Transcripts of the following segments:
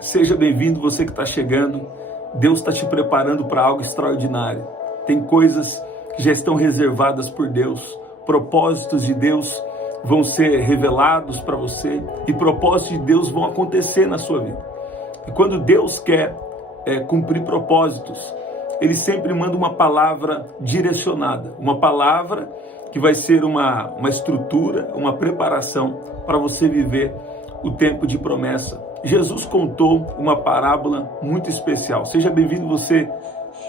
Seja bem-vindo, você que está chegando. Deus está te preparando para algo extraordinário. Tem coisas que já estão reservadas por Deus. Propósitos de Deus vão ser revelados para você e propósitos de Deus vão acontecer na sua vida. E quando Deus quer cumprir propósitos, Ele sempre manda uma palavra direcionada, uma palavra que vai ser uma estrutura, uma preparação para você viver o tempo de promessa. Jesus contou uma parábola muito especial. Seja bem-vindo você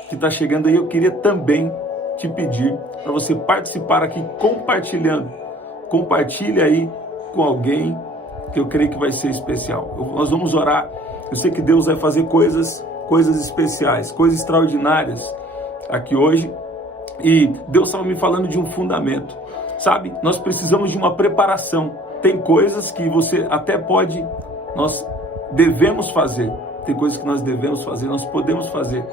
que está chegando aí. Eu queria também te pedir para você participar aqui compartilhando. Compartilhe aí com alguém que eu creio que vai ser especial. Nós vamos orar. Eu sei que Deus vai fazer coisas especiais, coisas extraordinárias aqui hoje. E Deus estava me falando de um fundamento. Sabe, nós precisamos de uma preparação. Tem coisas que você até pode, nós devemos fazer. Tem coisas que nós devemos fazer, nós podemos fazer.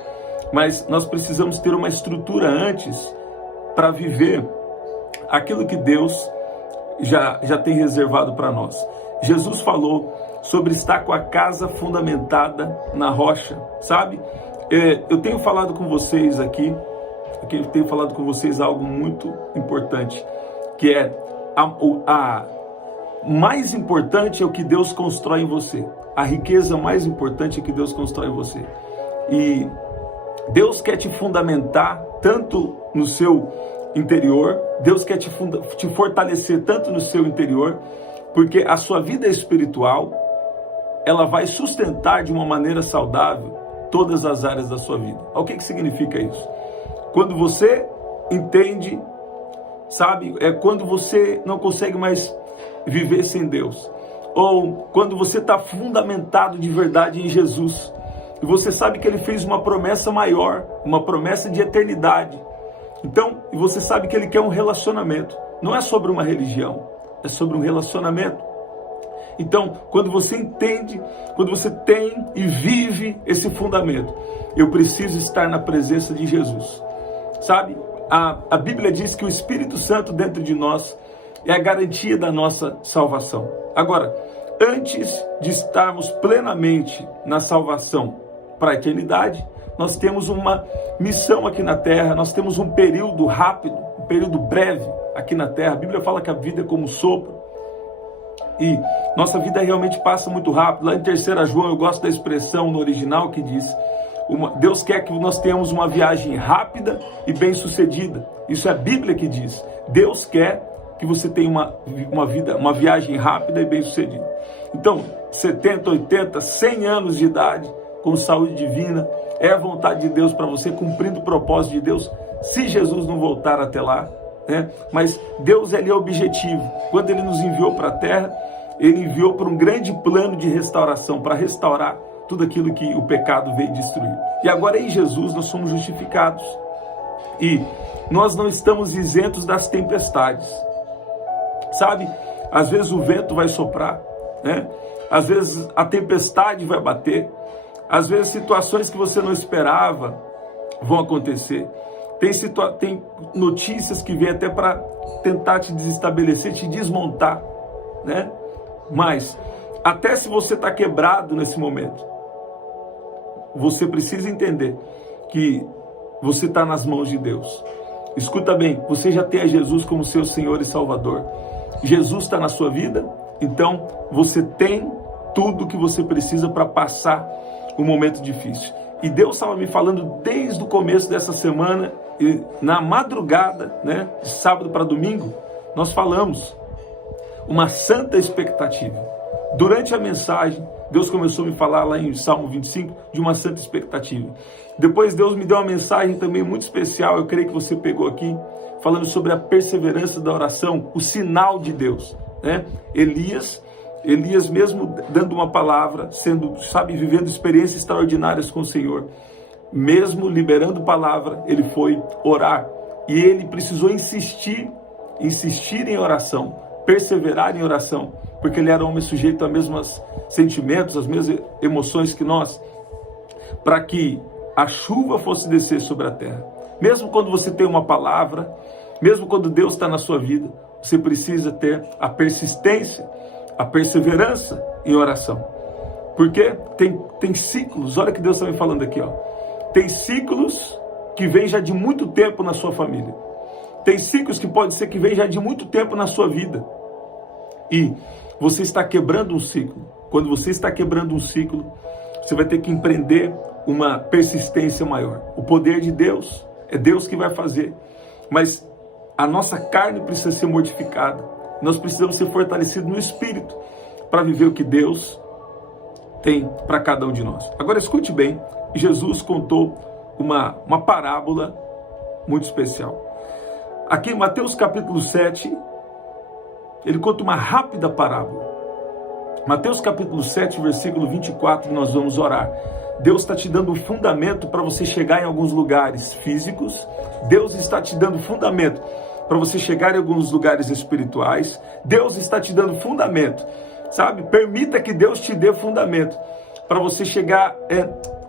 Mas nós precisamos ter uma estrutura antes para viver aquilo que Deus já tem reservado para nós. Jesus falou sobre estar com a casa fundamentada na rocha, sabe? Eu tenho falado com vocês aqui, algo muito importante, que é a mais importante é o que Deus constrói em você. A riqueza mais importante é o que Deus constrói em você. E Deus quer te fundamentar tanto no seu interior, Deus quer te fortalecer tanto no seu interior, porque a sua vida espiritual, ela vai sustentar de uma maneira saudável todas as áreas da sua vida. O que significa isso? Quando você entende, sabe, é quando você não consegue mais viver sem Deus, ou quando você está fundamentado de verdade em Jesus, e você sabe que Ele fez uma promessa maior, uma promessa de eternidade. Então, e você sabe que Ele quer um relacionamento, não é sobre uma religião, é sobre um relacionamento. Então, quando você entende, quando você tem e vive esse fundamento, eu preciso estar na presença de Jesus. Sabe, a Bíblia diz que o Espírito Santo dentro de nós é a garantia da nossa salvação. Agora, antes de estarmos plenamente na salvação para a eternidade, nós temos uma missão aqui na terra, nós temos um período rápido, um período breve aqui na terra. A Bíblia fala que a vida é como um sopro, e nossa vida realmente passa muito rápido. Lá em 3 João, eu gosto da expressão no original que diz: Deus quer que nós tenhamos uma viagem rápida e bem sucedida. Isso é a Bíblia que diz. Deus quer que você tenha uma viagem rápida e bem sucedida. Então, 70, 80, 100 anos de idade, com saúde divina, é a vontade de Deus para você, cumprindo o propósito de Deus, se Jesus não voltar até lá, né? Mas Deus, Ele é objetivo. Quando Ele nos enviou para a terra, Ele enviou para um grande plano de restauração, para restaurar tudo aquilo que o pecado veio destruir. E agora em Jesus nós somos justificados. E nós não estamos isentos das tempestades. Sabe, às vezes o vento vai soprar, né? Às vezes a tempestade vai bater, às vezes situações que você não esperava vão acontecer. Tem notícias que vêm até para tentar te desestabelecer, te desmontar, né? Mas até se você está quebrado nesse momento, você precisa entender que você está nas mãos de Deus. Escuta bem, você já tem a Jesus como seu Senhor e Salvador. Jesus está na sua vida, então você tem tudo o que você precisa para passar um momento difícil. E Deus estava me falando desde o começo dessa semana, e na madrugada, né, de sábado para domingo, nós falamos uma santa expectativa. Durante a mensagem, Deus começou a me falar lá em Salmo 25 de uma santa expectativa. Depois Deus me deu uma mensagem também muito especial, eu creio que você pegou aqui, falando sobre a perseverança da oração, o sinal de Deus, né? Elias mesmo dando uma palavra, vivendo experiências extraordinárias com o Senhor, mesmo liberando palavra, ele foi orar. E ele precisou insistir em oração, perseverar em oração, porque ele era um homem sujeito aos mesmos sentimentos, às mesmas emoções que nós, para que a chuva fosse descer sobre a terra. Mesmo quando você tem uma palavra, mesmo quando Deus está na sua vida, você precisa ter a persistência, a perseverança em oração. Porque tem ciclos, olha que Deus está me falando aqui, ó. Tem ciclos que vêm já de muito tempo na sua família. Tem ciclos que pode ser que vêm já de muito tempo na sua vida. E você está quebrando um ciclo. Quando você está quebrando um ciclo, você vai ter que empreender uma persistência maior. O poder de Deus, é Deus que vai fazer. Mas a nossa carne precisa ser mortificada. Nós precisamos ser fortalecidos no espírito para viver o que Deus tem para cada um de nós. Agora escute bem, Jesus contou uma parábola muito especial. Aqui em Mateus capítulo 7, ele conta uma rápida parábola. Mateus capítulo 7, versículo 24, nós vamos orar. Deus está te dando um fundamento para você chegar em alguns lugares físicos. Deus está te dando fundamento para você chegar em alguns lugares espirituais. Deus está te dando fundamento, sabe? Permita que Deus te dê fundamento para você chegar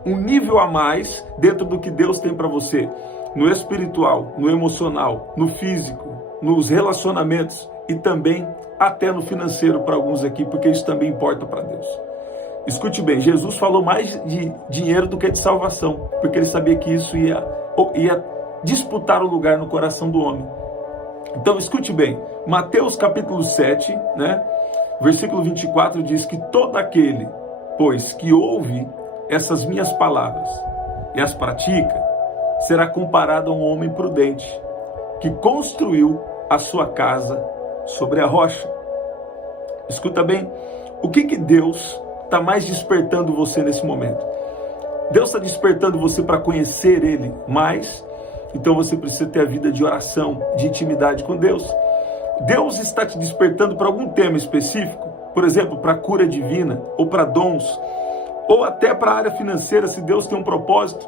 um nível a mais dentro do que Deus tem para você. No espiritual, no emocional, no físico, nos relacionamentos e também até no financeiro para alguns aqui, porque isso também importa para Deus. Escute bem, Jesus falou mais de dinheiro do que de salvação, porque ele sabia que isso ia disputar o lugar no coração do homem. Então escute bem, Mateus capítulo 7, né, versículo 24 diz que todo aquele, pois, que ouve essas minhas palavras e as pratica, será comparado a um homem prudente, que construiu a sua casa sobre a rocha. Escuta bem, o que Deus está mais despertando você nesse momento? Deus está despertando você para conhecer Ele mais, então você precisa ter a vida de oração, de intimidade com Deus. Deus está te despertando para algum tema específico, por exemplo, para a cura divina, ou para dons, ou até para a área financeira, se Deus tem um propósito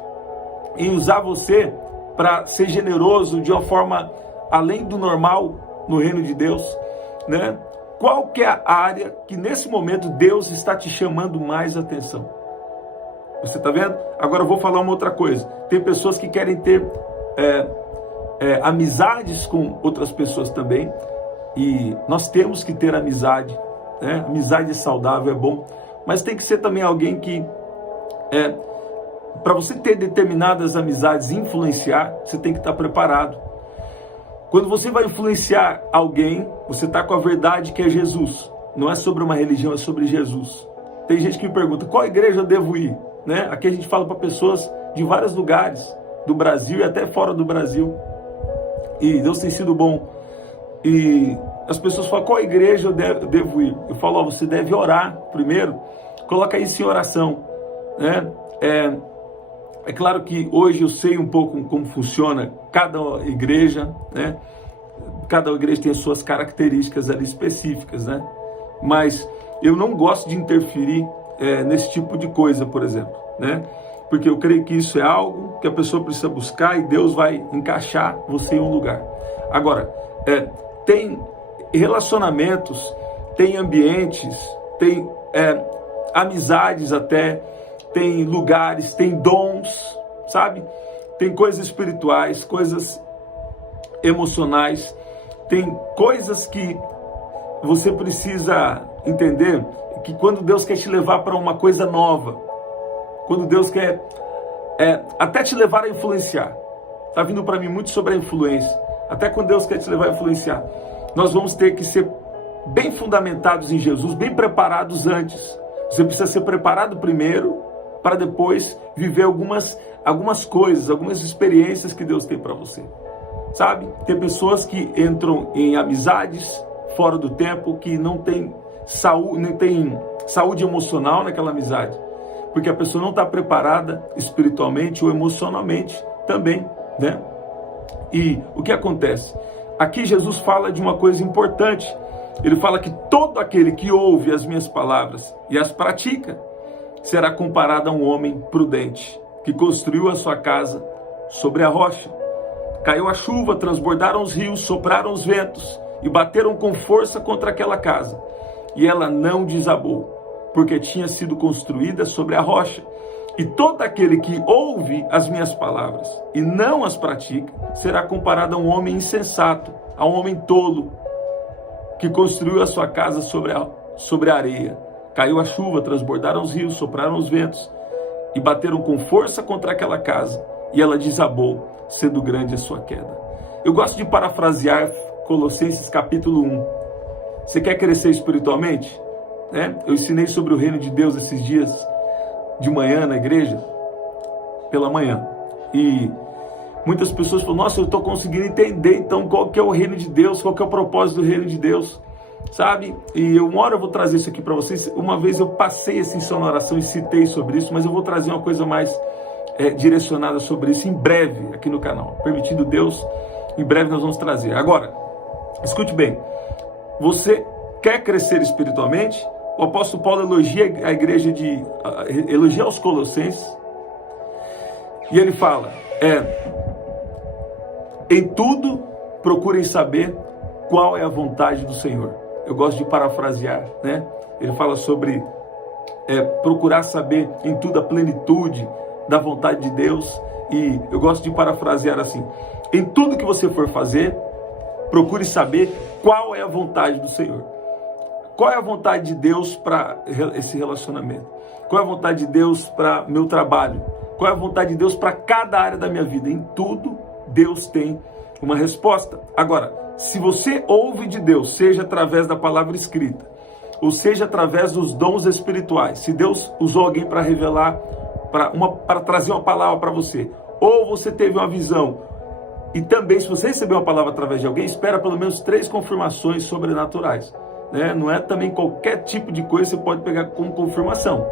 em usar você para ser generoso de uma forma além do normal no reino de Deus, né? Qual que é a área que nesse momento Deus está te chamando mais atenção? Você está vendo? Agora eu vou falar uma outra coisa. Tem pessoas que querem ter amizades com outras pessoas também, e nós temos que ter amizade, né? Amizade saudável é bom, mas tem que ser também alguém que para você ter determinadas amizades e influenciar, você tem que estar preparado. Quando você vai influenciar alguém, você está com a verdade que é Jesus. Não é sobre uma religião, é sobre Jesus. Tem gente que me pergunta, qual igreja eu devo ir? Né? Aqui a gente fala para pessoas de vários lugares, do Brasil e até fora do Brasil. E Deus tem sido bom. E as pessoas falam, qual igreja eu devo ir? Eu falo, você deve orar primeiro. Coloca isso em oração, né? É claro que hoje eu sei um pouco como funciona cada igreja, né? Cada igreja tem as suas características ali específicas, né? Mas eu não gosto de interferir nesse tipo de coisa, por exemplo, né? Porque eu creio que isso é algo que a pessoa precisa buscar e Deus vai encaixar você em um lugar. Agora, tem relacionamentos, tem ambientes, tem amizades até, tem lugares, tem dons, sabe? Tem coisas espirituais, coisas emocionais, tem coisas que você precisa entender, que quando Deus quer te levar para uma coisa nova, quando Deus quer até te levar a influenciar, está vindo para mim muito sobre a influência, até quando Deus quer te levar a influenciar, nós vamos ter que ser bem fundamentados em Jesus, bem preparados antes. Você precisa ser preparado primeiro, para depois viver algumas coisas, algumas experiências que Deus tem para você, sabe? Tem pessoas que entram em amizades fora do tempo, que não tem saúde emocional naquela amizade, porque a pessoa não está preparada espiritualmente ou emocionalmente também, né? E o que acontece? Aqui Jesus fala de uma coisa importante. Ele fala que todo aquele que ouve as minhas palavras e as pratica, será comparado a um homem prudente, que construiu a sua casa sobre a rocha. Caiu a chuva, transbordaram os rios, sopraram os ventos e bateram com força contra aquela casa. E ela não desabou, porque tinha sido construída sobre a rocha. E todo aquele que ouve as minhas palavras e não as pratica, será comparado a um homem insensato, a um homem tolo, que construiu a sua casa sobre a areia. Caiu a chuva, transbordaram os rios, sopraram os ventos e bateram com força contra aquela casa, e ela desabou, sendo grande a sua queda. Eu gosto de parafrasear Colossenses capítulo 1. Você quer crescer espiritualmente? Eu ensinei sobre o reino de Deus esses dias de manhã na igreja, pela manhã. E muitas pessoas falam, nossa, eu estou conseguindo entender então qual que é o reino de Deus, qual que é o propósito do reino de Deus, sabe? E uma hora eu vou trazer isso aqui para vocês. Uma vez eu passei assim só na oração e citei sobre isso, mas eu vou trazer uma coisa mais direcionada sobre isso em breve aqui no canal. Permitindo Deus, em breve nós vamos trazer. Agora, escute bem, você quer crescer espiritualmente? O apóstolo Paulo elogia a igreja elogia os Colossenses, e ele fala, em tudo procurem saber qual é a vontade do Senhor. Eu gosto de parafrasear, né? Ele fala sobre procurar saber em tudo a plenitude da vontade de Deus, e eu gosto de parafrasear assim, em tudo que você for fazer, procure saber qual é a vontade do Senhor. Qual é a vontade de Deus para esse relacionamento? Qual é a vontade de Deus para meu trabalho? Qual é a vontade de Deus para cada área da minha vida? Em tudo, Deus tem uma resposta. Agora, se você ouve de Deus, seja através da palavra escrita, ou seja através dos dons espirituais, se Deus usou alguém para revelar, para trazer uma palavra para você, ou você teve uma visão, e também se você recebeu uma palavra através de alguém, espera pelo menos 3 confirmações sobrenaturais. Não é também qualquer tipo de coisa que você pode pegar como confirmação.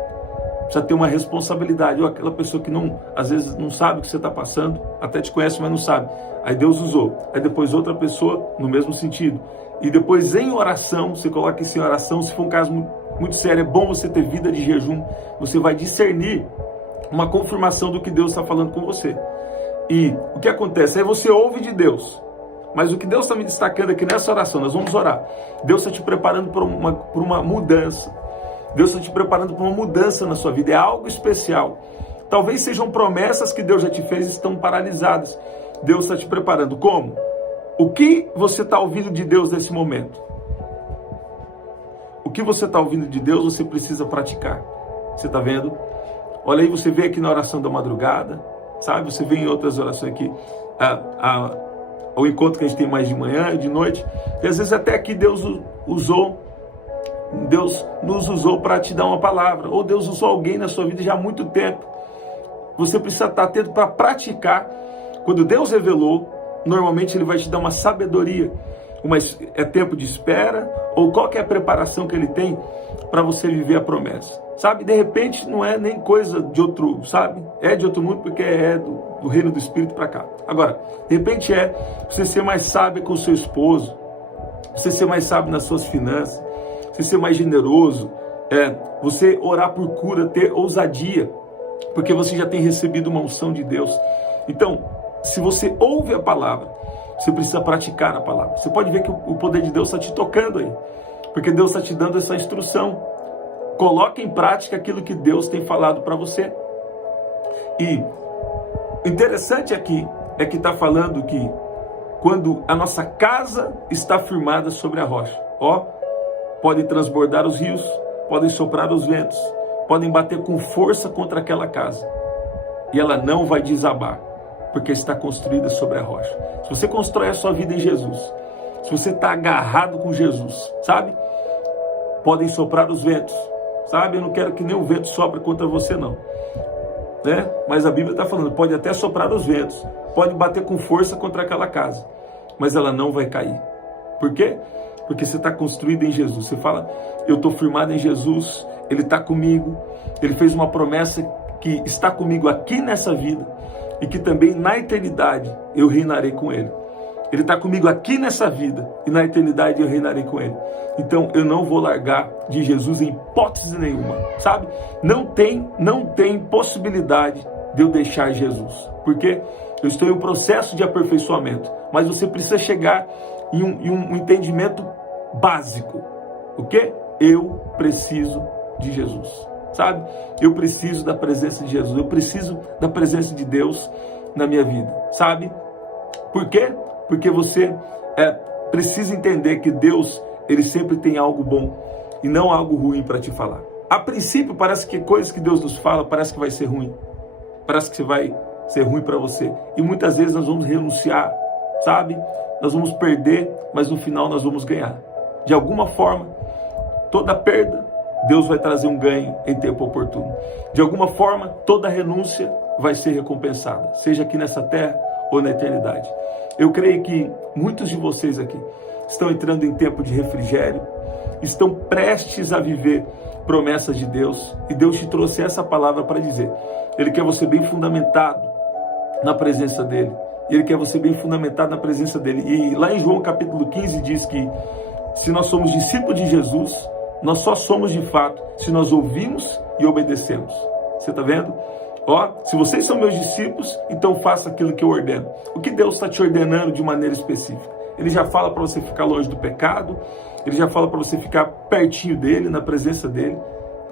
Precisa ter uma responsabilidade. Ou aquela pessoa que às vezes não sabe o que você está passando, até te conhece, mas não sabe. Aí Deus usou. Aí depois outra pessoa no mesmo sentido. E depois em oração, você coloca isso em oração. Se for um caso muito sério, é bom você ter vida de jejum. Você vai discernir uma confirmação do que Deus está falando com você. E o que acontece? Aí você ouve de Deus. Mas o que Deus está me destacando aqui nessa oração, nós vamos orar. Deus está te preparando por uma mudança. Deus está te preparando para uma mudança na sua vida. É algo especial. Talvez sejam promessas que Deus já te fez e estão paralisadas. Deus está te preparando. Como? O que você está ouvindo de Deus nesse momento? O que você está ouvindo de Deus, você precisa praticar. Você está vendo? Olha aí, você vê aqui na oração da madrugada, sabe? Você vê em outras orações aqui, o encontro que a gente tem mais de manhã e de noite. E às vezes até aqui Deus nos usou para te dar uma palavra. Ou Deus usou alguém na sua vida já há muito tempo. Você precisa estar atento para praticar. Quando Deus revelou, normalmente Ele vai te dar uma sabedoria. É tempo de espera, ou qual que é a preparação que Ele tem para você viver a promessa. Sabe, de repente não é nem coisa de outro, sabe? É de outro mundo porque é do reino do Espírito para cá. Agora, de repente você ser mais sábio com o seu esposo, você ser mais sábio nas suas finanças, você ser mais generoso, você orar por cura, ter ousadia, porque você já tem recebido uma unção de Deus. Então, se você ouve a palavra, você precisa praticar a palavra. Você pode ver que o poder de Deus está te tocando aí, porque Deus está te dando essa instrução. Coloque em prática aquilo que Deus tem falado para você. E o interessante aqui é que está falando que quando a nossa casa está firmada sobre a rocha, podem transbordar os rios, podem soprar os ventos, podem bater com força contra aquela casa, e ela não vai desabar, porque está construída sobre a rocha. Se você constrói a sua vida em Jesus, se você está agarrado com Jesus, sabe? Podem soprar os ventos, sabe? Eu não quero que nem o vento sopre contra você, não. Mas a Bíblia está falando, pode até soprar os ventos, pode bater com força contra aquela casa, mas ela não vai cair. Por quê? Porque você está construído em Jesus. Você fala, eu estou firmado em Jesus, Ele está comigo, Ele fez uma promessa que está comigo aqui nessa vida, e que também na eternidade eu reinarei com Ele. Ele está comigo aqui nessa vida, e na eternidade eu reinarei com Ele. Então eu não vou largar de Jesus em hipótese nenhuma, sabe? Não tem possibilidade de eu deixar Jesus. Por quê? Eu estou em um processo de aperfeiçoamento, mas você precisa chegar em um entendimento básico. O quê? Eu preciso de Jesus, sabe? Eu preciso da presença de Jesus, eu preciso da presença de Deus na minha vida, sabe? Por quê? Porque você precisa entender que Deus, Ele sempre tem algo bom. e não algo ruim para te falar. A princípio parece que coisas que Deus nos fala parece que vai ser ruim. Parece que vai ser ruim para você. E muitas vezes nós vamos renunciar, sabe? Nós vamos perder, mas no final nós vamos ganhar. De alguma forma, toda perda, Deus vai trazer um ganho em tempo oportuno. De alguma forma, toda renúncia vai ser recompensada, seja aqui nessa terra ou na eternidade. Eu creio que muitos de vocês aqui estão entrando em tempo de refrigério, estão prestes a viver promessas de Deus, e Deus te trouxe essa palavra para dizer. Ele quer você bem fundamentado na presença dele. Ele quer você bem fundamentado na presença dele. E lá em João capítulo 15 diz que se nós somos discípulos de Jesus, nós só somos de fato se nós ouvimos e obedecemos. Você está vendo? Ó, se vocês são meus discípulos, então faça aquilo que eu ordeno. O que Deus está te ordenando de maneira específica? Ele já fala para você ficar longe do pecado, ele já fala para você ficar pertinho dele, na presença dele,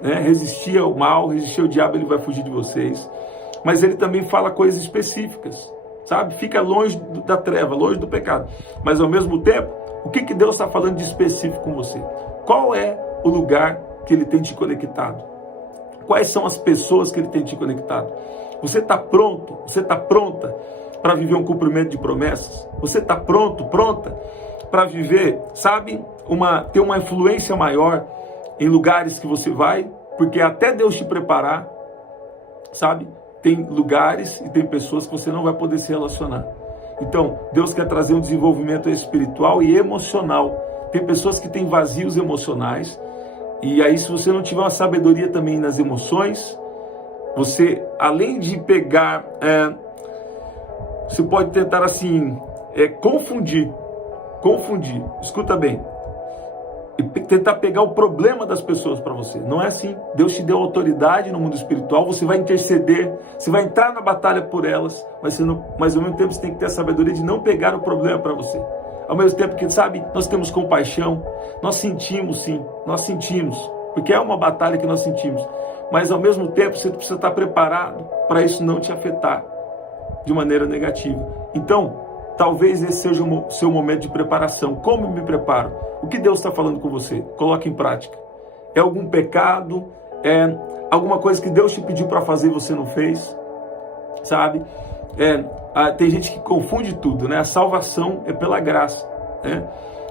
né? Resistir ao mal, resistir ao diabo, ele vai fugir de vocês. Mas ele também fala coisas específicas, sabe? Fica longe da treva, longe do pecado. Mas ao mesmo tempo, o que Deus está falando de específico com você? Qual é o lugar que ele tem te conectado? Quais são as pessoas que ele tem te conectado? Você está pronto? Você está pronta para viver um cumprimento de promessas? Você está pronto, pronta para viver, sabe, ter uma influência maior em lugares que você vai? Porque até Deus te preparar, sabe, tem lugares e tem pessoas que você não vai poder se relacionar. Então, Deus quer trazer um desenvolvimento espiritual e emocional. Tem pessoas que têm vazios emocionais, e aí se você não tiver uma sabedoria também nas emoções, você, além de pegar, você pode tentar assim, confundir, escuta bem, e tentar pegar o problema das pessoas para você. Não é assim. Deus te deu autoridade no mundo espiritual, você vai interceder, você vai entrar na batalha por elas, mas ao mesmo tempo você tem que ter a sabedoria de não pegar o problema para você. Ao mesmo tempo que, sabe, nós temos compaixão, nós sentimos sim, nós sentimos, porque é uma batalha que nós sentimos, mas ao mesmo tempo você precisa estar preparado para isso não te afetar de maneira negativa. Então, talvez esse seja o seu momento de preparação. Como me preparo? O que Deus está falando com você? Coloque em prática. É algum pecado? É alguma coisa que Deus te pediu para fazer e você não fez? Sabe? Tem gente que confunde tudo, né? A salvação é pela graça, né?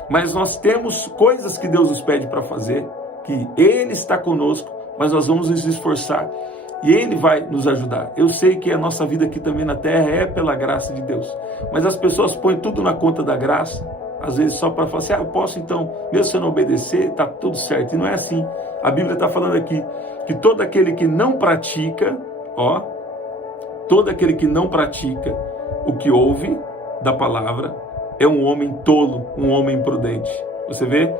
Mas nós temos coisas que Deus nos pede para fazer, que Ele está conosco, mas nós vamos nos esforçar e Ele vai nos ajudar. Eu sei que a nossa vida aqui também na terra é pela graça de Deus, mas as pessoas põem tudo na conta da graça, às vezes só para falar assim, eu posso então, mesmo se eu não obedecer, tá tudo certo. E não é assim. A Bíblia está falando aqui que todo aquele que não pratica, todo aquele que não pratica o que ouve da palavra é um homem tolo, um homem imprudente. Você vê?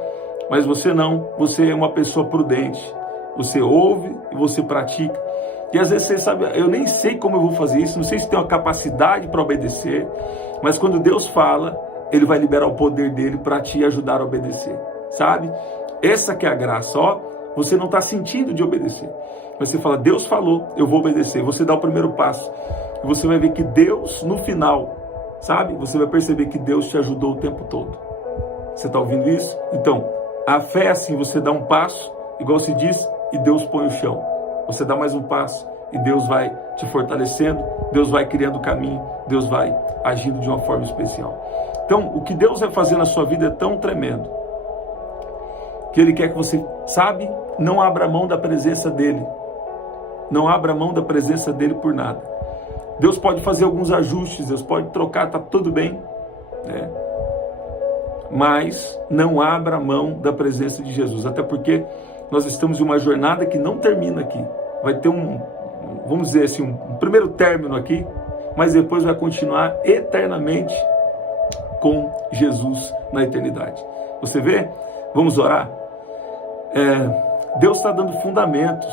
Mas você não, você é uma pessoa prudente. Você ouve e você pratica. E às vezes você sabe, eu nem sei como eu vou fazer isso, não sei se tenho a capacidade para obedecer, mas quando Deus fala, Ele vai liberar o poder dele para te ajudar a obedecer, sabe? Essa que é a graça, você não está sentindo de obedecer, mas você fala, Deus falou, eu vou obedecer. Você dá o primeiro passo e você vai ver que Deus, no final, sabe? Você vai perceber que Deus te ajudou o tempo todo. Você está ouvindo isso? Então, a fé é assim, você dá um passo, igual se diz, e Deus põe o chão. Você dá mais um passo e Deus vai te fortalecendo, Deus vai criando o caminho, Deus vai agindo de uma forma especial. Então, o que Deus vai fazer na sua vida é tão tremendo, que Ele quer que você, sabe, não abra mão da presença dEle. Não abra mão da presença dEle por nada. Deus pode fazer alguns ajustes, Deus pode trocar, tá tudo bem, né? Mas não abra mão da presença de Jesus, até porque nós estamos em uma jornada que não termina aqui. Vai ter vamos dizer assim, um primeiro término aqui, mas depois vai continuar eternamente com Jesus na eternidade. Você vê? Vamos orar? Deus está dando fundamentos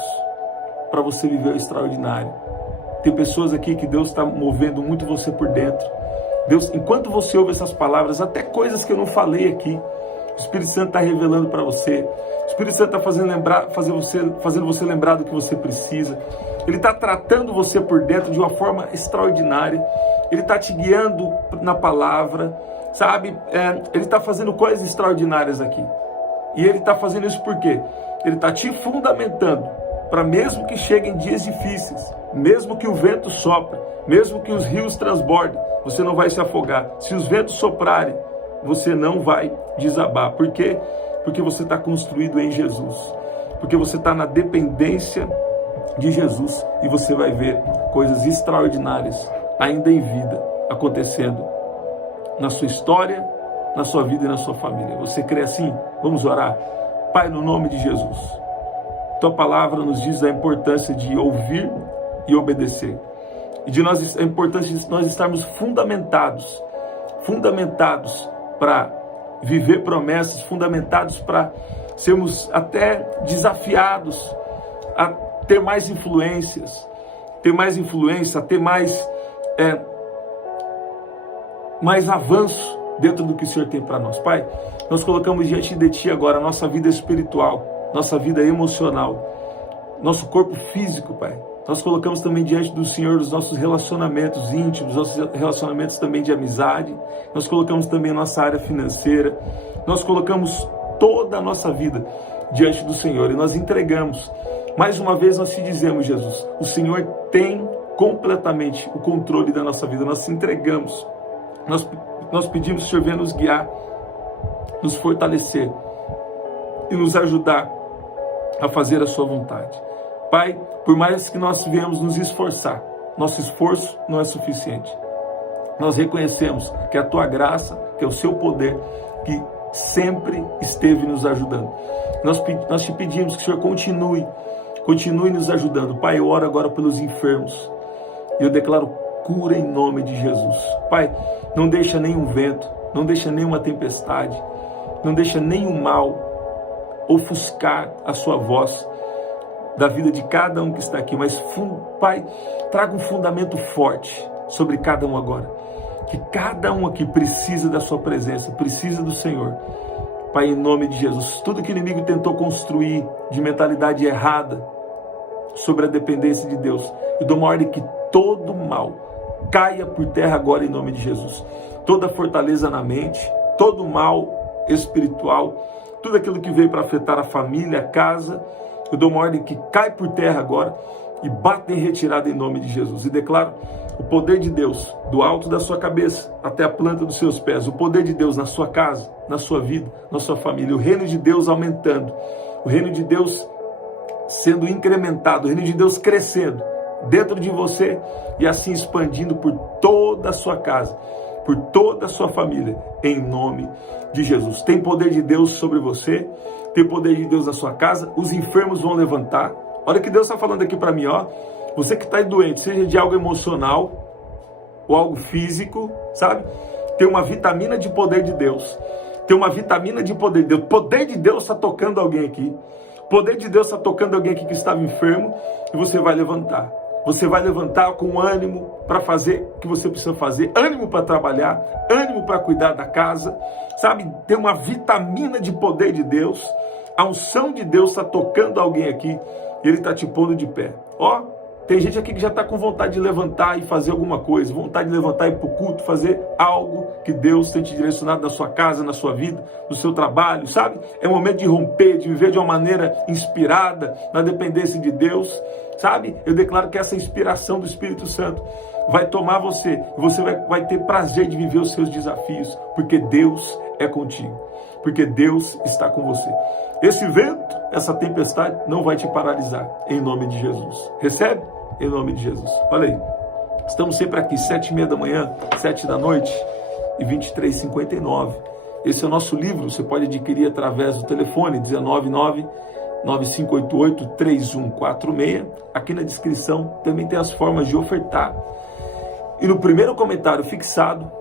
para você viver o extraordinário. Tem pessoas aqui que Deus está movendo muito você por dentro. Deus, enquanto você ouve essas palavras, até coisas que eu não falei aqui, o Espírito Santo está revelando para você. O Espírito Santo está fazendo você lembrar do que você precisa. Ele está tratando você por dentro de uma forma extraordinária. Ele está te guiando na palavra, sabe? Ele está fazendo coisas extraordinárias aqui. E Ele está fazendo isso por quê? Ele está te fundamentando para mesmo que cheguem dias difíceis, mesmo que o vento sopre, mesmo que os rios transbordem, você não vai se afogar. Se os ventos soprarem, você não vai desabar. Por quê? Porque você está construído em Jesus. Porque você está na dependência de Jesus. E você vai ver coisas extraordinárias, ainda em vida, acontecendo na sua história, na sua vida e na sua família. Você crê assim? Vamos orar. Pai, no nome de Jesus, Tua palavra nos diz a importância de ouvir e obedecer. E de nós, a importância de nós estarmos fundamentados para viver promessas, fundamentados para sermos até desafiados a ter mais influências, a ter mais avanço dentro do que o Senhor tem para nós. Pai, nós colocamos diante de Ti agora a nossa vida espiritual, nossa vida emocional, nosso corpo físico, Pai. Nós colocamos também diante do Senhor os nossos relacionamentos íntimos, nossos relacionamentos também de amizade. Nós colocamos também a nossa área financeira. Nós colocamos toda a nossa vida diante do Senhor e nós entregamos. Mais uma vez nós te dizemos, Jesus, o Senhor tem completamente o controle da nossa vida. Nós te entregamos. Nós pedimos que o Senhor venha nos guiar, nos fortalecer e nos ajudar a fazer a sua vontade. Pai, por mais que nós venhamos nos esforçar, nosso esforço não é suficiente. Nós reconhecemos que é a Tua graça, que é o Seu poder, que sempre esteve nos ajudando. Nós te pedimos que o Senhor continue nos ajudando. Pai, eu oro agora pelos enfermos. Eu declaro cura em nome de Jesus. Pai, não deixa nenhum vento, não deixa nenhuma tempestade, não deixa nenhum mal ofuscar a sua voz da vida de cada um que está aqui, mas Pai, traga um fundamento forte sobre cada um agora, que cada um aqui precisa da sua presença, precisa do Senhor. Pai, em nome de Jesus, tudo que o inimigo tentou construir de mentalidade errada sobre a dependência de Deus, eu dou uma ordem que todo mal caia por terra agora em nome de Jesus. Toda fortaleza na mente, todo mal espiritual, tudo aquilo que veio para afetar a família, a casa, eu dou uma ordem que cai por terra agora e bate em retirada em nome de Jesus. E declaro o poder de Deus do alto da sua cabeça até a planta dos seus pés. O poder de Deus na sua casa, na sua vida, na sua família. O reino de Deus aumentando. O reino de Deus sendo incrementado. O reino de Deus crescendo dentro de você e assim expandindo por toda a sua casa, por toda a sua família, em nome de Jesus. Tem poder de Deus sobre você, tem poder de Deus na sua casa, os enfermos vão levantar. Olha o que Deus está falando aqui para mim, ó. Você que está doente, seja de algo emocional ou algo físico, sabe? Tem uma vitamina de poder de Deus. Tem uma vitamina de poder de Deus. O poder de Deus está tocando alguém aqui. O poder de Deus está tocando alguém aqui que estava enfermo e você vai levantar. Você vai levantar com ânimo para fazer o que você precisa fazer, ânimo para trabalhar, ânimo para cuidar da casa, sabe? Tem uma vitamina de poder de Deus, a unção de Deus está tocando alguém aqui e Ele está te pondo de pé. Ó, tem gente aqui que já está com vontade de levantar e fazer alguma coisa, vontade de levantar e ir para o culto, fazer algo que Deus tem te direcionado na sua casa, na sua vida, no seu trabalho, sabe? É momento de romper, de viver de uma maneira inspirada, na dependência de Deus, sabe? Eu declaro que essa inspiração do Espírito Santo vai tomar você e você vai ter prazer de viver os seus desafios, porque Deus é contigo, porque Deus está com você. Esse vento, essa tempestade não vai te paralisar, em nome de Jesus. Recebe? Em nome de Jesus. Olha aí, estamos sempre aqui, 7h30 da manhã, 7 da noite e 23h59. Esse é o nosso livro, você pode adquirir através do telefone 199-9588-3146. Aqui na descrição também tem as formas de ofertar. E no primeiro comentário fixado,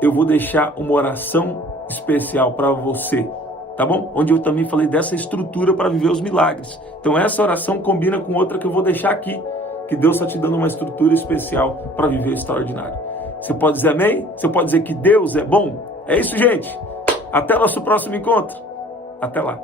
eu vou deixar uma oração especial para você, tá bom? Onde eu também falei dessa estrutura para viver os milagres. Então essa oração combina com outra que eu vou deixar aqui, que Deus está te dando uma estrutura especial para viver o extraordinário. Você pode dizer amém? Você pode dizer que Deus é bom? É isso, gente. Até o nosso próximo encontro. Até lá.